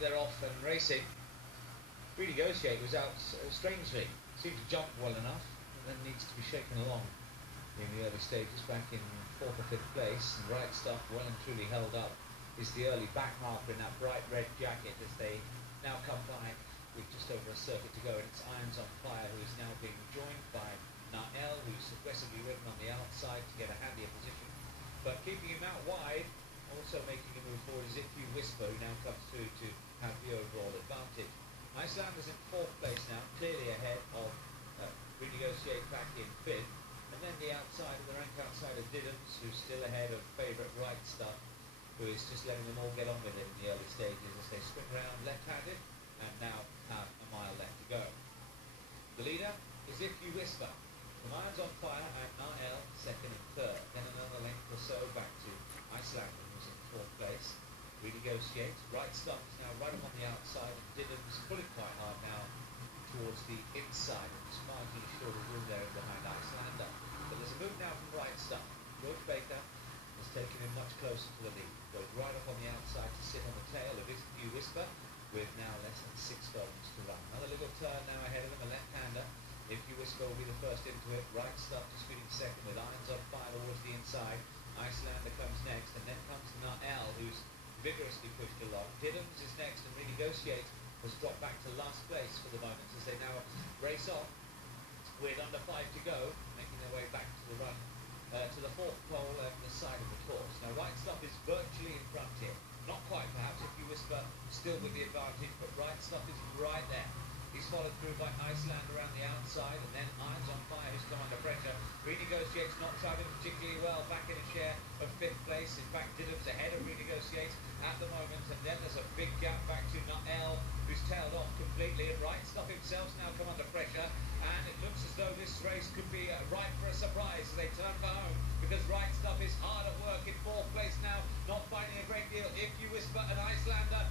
they're off and racing. Renegotiate was out strangely. Seemed to jump well enough, and then needs to be shaken along in the early stages, back in 4th or 5th place. And Right Stuff, well and truly held up, is the early back marker in that bright red jacket as they now come by with just over a circuit to go. And it's Irons on Fire, who is now being joined by Nael, who's aggressively ridden on the outside to get a handier position. But keeping him out wide, also making a move forward, is If You Whisper, who now comes through to have the overall advantage. Icelander's in 4th place now, clearly ahead of Renegotiate back in 5th. And then the outside of the rank outside of Diddums, who's still ahead of favourite Right Stuff, who is just letting them all get on with it in the early stages as they spin round left-handed and now have a mile left to go. The leader is If You Whisper, from Irons on Fire and Nael 2nd and 3rd. Then another length or so back to Icelander, who's in 4th place. Renegotiate. Right Stuff is now right up on the outside, and Diddums pulling quite hard now towards the inside, and just marginally short of room there behind Icelander. But there's a move now from Right Stuff. George Baker has taken him much closer to the lead. Goes right up on the outside to sit on the tail of If You Whisper, with now less than 6 furlongs to run. Another little turn now ahead of him, a left-hander. If You Whisper will be the first into it. Right Stuff disputing second with Irons on Fire towards the inside. Icelander comes next, and then comes Nael, who's vigorously pushed along. Diddums is next, and Renegotiate has dropped back to last place for the moment as they now race on with under 5 to go, making their way back to the run to the 4th pole at the side of the course. Now Right Stuff is virtually in front here. Not quite perhaps, If You Whisper still with the advantage, but Right Stuff is right there. He's followed through by Icelander around the outside, and then Irons on Fire, who's come under pressure. Renegotiate's not travelling particularly well, back in a share of 5th place. In fact, Diddums ahead of Renegotiate at the moment, and then there's a big gap back to Nael, who's tailed off completely, and Right Stuff himself's now come under pressure, and it looks as though this race could be ripe for a surprise as they turn for home, because Right Stuff is hard at work in 4th place now, not finding a great deal. If You Whisper and Icelander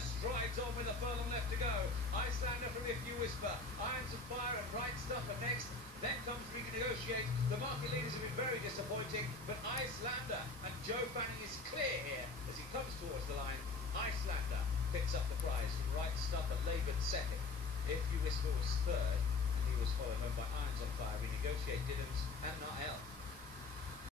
strides on with a furlong left to go. Icelander from If You Whisper, Irons on Fire and Right Stuff are next. Then comes Renegotiate. The market leaders have been very disappointing, but Icelander and Joe Fanning is clear here as he comes towards the line. Icelander picks up the prize from Right Stuff and laboured second. If You Whisper was 3rd, and he was followed home by Irons on Fire, Renegotiate, Diddums and Nael.